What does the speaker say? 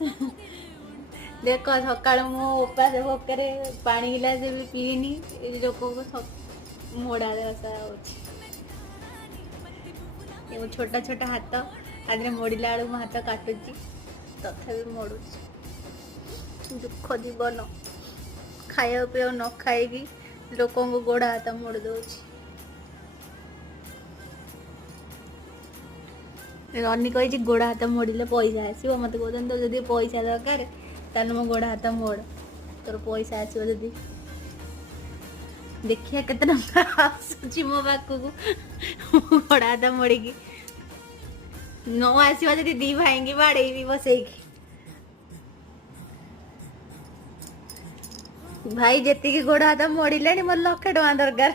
देख सका मो उपास भोकर पानी गिलास भी पीनी लोक को मोड़ा दशा हो छोटा छोटा हाथ आगे मोड़ला बेलू मो हाथ काटुची तथापि मोड़ू दुख जीवन खाया पे न खाई लोक गोड़ हाथ मोड़ दौर रनी कही गोड़ हाथ मोड़े पैसा आसो मत कहते तो जब पैसा दरकार ताल मो गोड़ हाथ मोड़ तोर पैसा आसो जदि देखिए केते आसूची मो पाक गोड़ हाथ मोड़ी न आसो जदि दी भाई की बाड़े भी बसैकी भाई जी गोड़ हाथ मोड़े मोर 1,00,000 टଙ୍କା दरकार